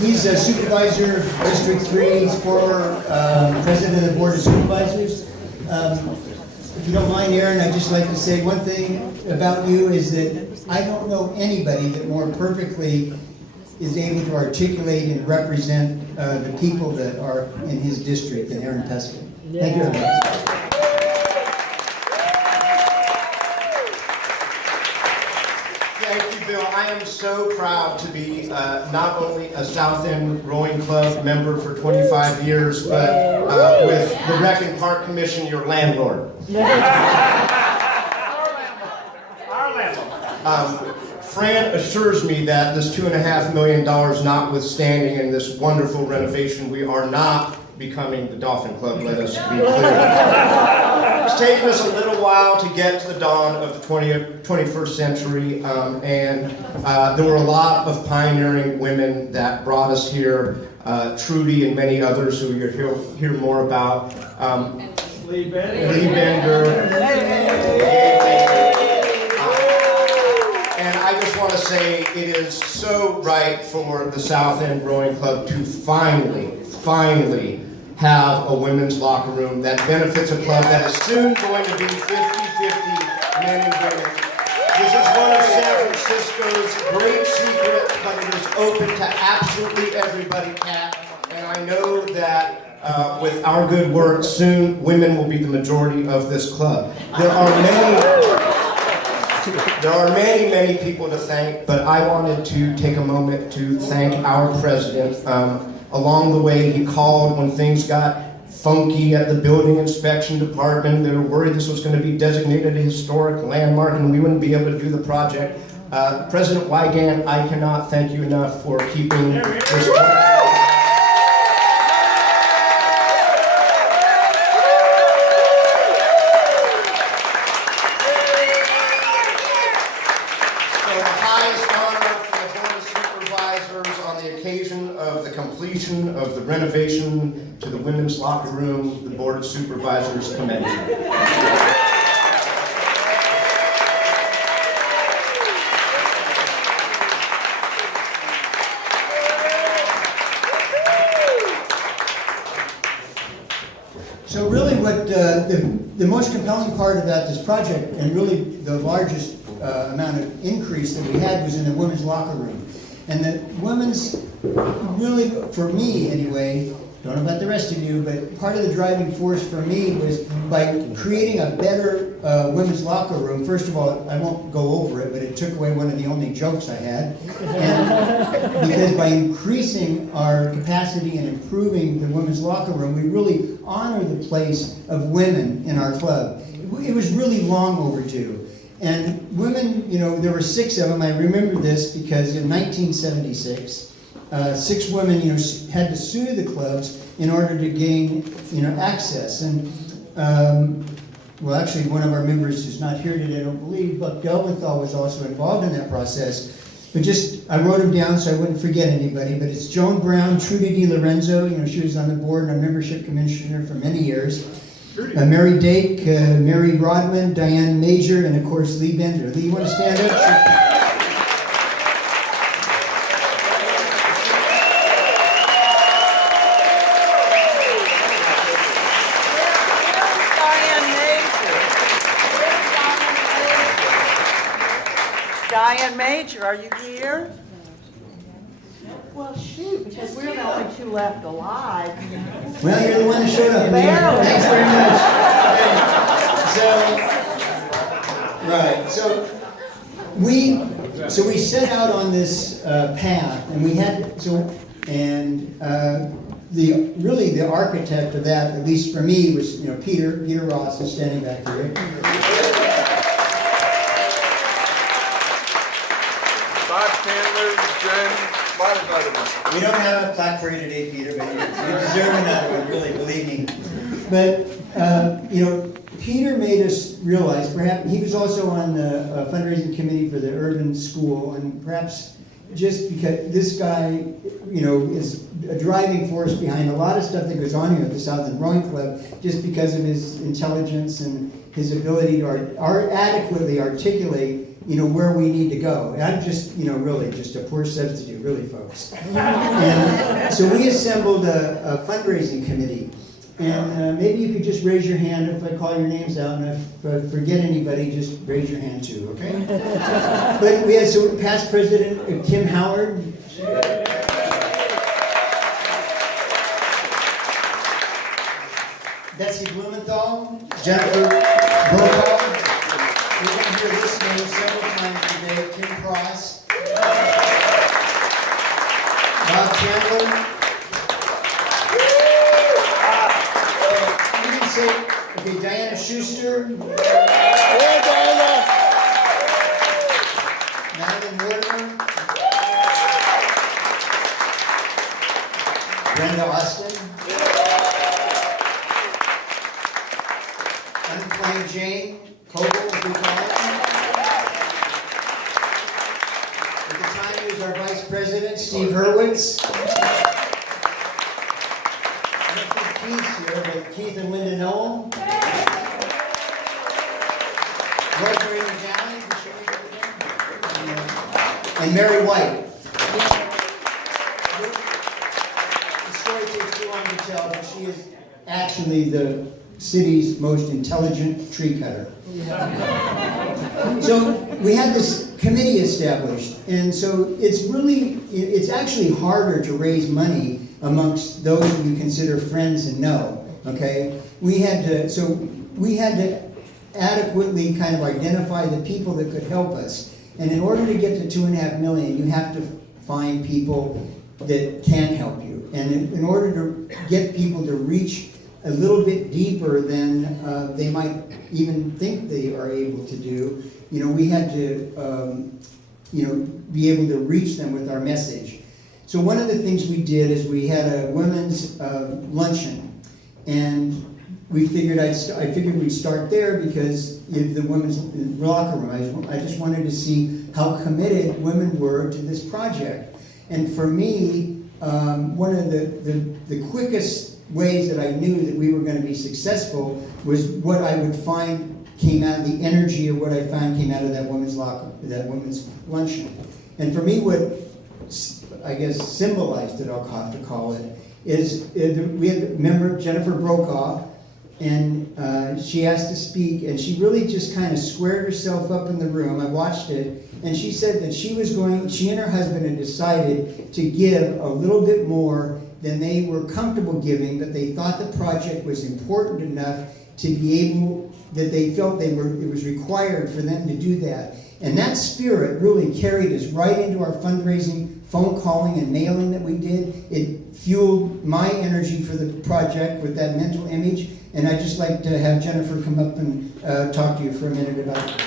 He's a supervisor, District 3, he's former president of the Board of Supervisors. If you don't mind, Aaron, I'd just like to say one thing about you is that I don't know anybody that more perfectly is able to articulate and represent the people that are in his district than Aaron Tuscan. Thank you very much. Thank you, Bill. I am so proud to be not only a South End Rowing Club member for 25 years, but with the Rec and Park Commission, your landlord. Fran assures me that this $2.5 million notwithstanding and this wonderful renovation, we are not becoming the Dolphin Club, let us be clear. It's taken us a little while to get to the dawn of the 21st century, and there were a lot of pioneering women that brought us here, Trudy and many others who you'll hear more about. Lee Bender. And I just want to say it is so right for the South End Rowing Club to finally have a women's locker room that benefits a club that is soon going to be 50-50 men and women. This is one of San Francisco's great secrets, but it is open to absolutely everybody, Kat. And I know that with our good work, soon women will be the majority of this club. There are many people to thank, but I wanted to take a moment to thank our president. Along the way, he called when things got funky at the building inspection department. They were worried this was going to be designated a historic landmark and we wouldn't be able to do the project. President Wygant, I cannot thank you enough for keeping this. Of the renovation to the women's locker room, the Board of Supervisors commend you. So really what the most compelling part about this project, and really the largest amount of increase that we had, was in the women's locker room. And the women's, really, for me anyway, don't know about the rest of you, but part of the driving force for me was by creating a better women's locker room. First of all, I won't go over it, but it took away one of the only jokes I had. And because by increasing our capacity and improving the women's locker room, we really honor the place of women in our club. It was really long overdue. And women, you know, there were 6 of them. I remember this because in 1976, 6 women, you know, had to sue the clubs in order to gain, you know, access. And well, actually, one of our members who's not here today, I don't believe, Buck Delventhal was also involved in that process. But I wrote them down so I wouldn't forget anybody. But it's Joan Brown, Trudy DiLorenzo. You know, she was on the board and a membership commissioner for many years. Mary Dake, Mary Rodman, Diane Major, and of course Lee Bender. Lee, you want to stand up? Diane Major, are you here? Well, shoot, because we're the only 2 left alive. Well, you're the one that showed up. Barely. Thanks very much. So we set out on this path, and we had the architect of that, at least for me, was Peter Ross is standing back here. Bob Chandler, Jen. We don't have a plaque for you today, Peter, but you deserve another one, really, believe me. But, Peter made us realize, perhaps, he was also on the fundraising committee for the urban school, and perhaps just because this guy, is a driving force behind a lot of stuff that goes on here at the South End Rowing Club, just because of his intelligence and his ability to adequately articulate where we need to go. And I'm just, really just a poor substitute, really, folks. And so we assembled a fundraising committee. And maybe you could just raise your hand if I call your names out, and if I forget anybody, just raise your hand too, okay? But we had past President Kim Howard. Betsy Blumenthal, Jennifer Brokaw. You're going to hear this name several times today. Kim Cross, Bob Chandler. You can say, okay, Diana Schuster. Yeah, Diana. Madeline Mortimer. Brenda Austin. Unplanned Jane Coble, as we call it. At the time, he was our vice president, Steve Hurwitz. I don't think Keith's here, but Keith and Linda Noel. Rosemary McGowan, and Mary White. The story takes too long to tell, but she is actually the city's most intelligent tree cutter. So we had this committee established, and so it's actually harder to raise money amongst those you consider friends and know, okay? We had to adequately kind of identify the people that could help us. And in order to get to $2.5 million, you have to find people that can help you. And in order to get people to reach a little bit deeper than they might even think they are able to do, we had to, be able to reach them with our message. So one of the things we did is we had a women's luncheon, and I figured we'd start there because the women's locker room. I just wanted to see how committed women were to this project. And for me, one of the quickest ways that I knew that we were going to be successful was what I would find came out of the energy of what I found came out of that women's women's luncheon. And for me, what I guess symbolized it, I'll have to call it, is we had a member, Jennifer Brokaw, and she asked to speak, and she really just kind of squared herself up in the room. I watched it, and she said that she and her husband had decided to give a little bit more than they were comfortable giving, but they thought the project was important enough to be able, that they felt it was required for them to do that. And that spirit really carried us right into our fundraising, phone calling and mailing that we did. It fueled my energy for the project with that mental image. And I'd just like to have Jennifer come up and talk to you for a minute about it.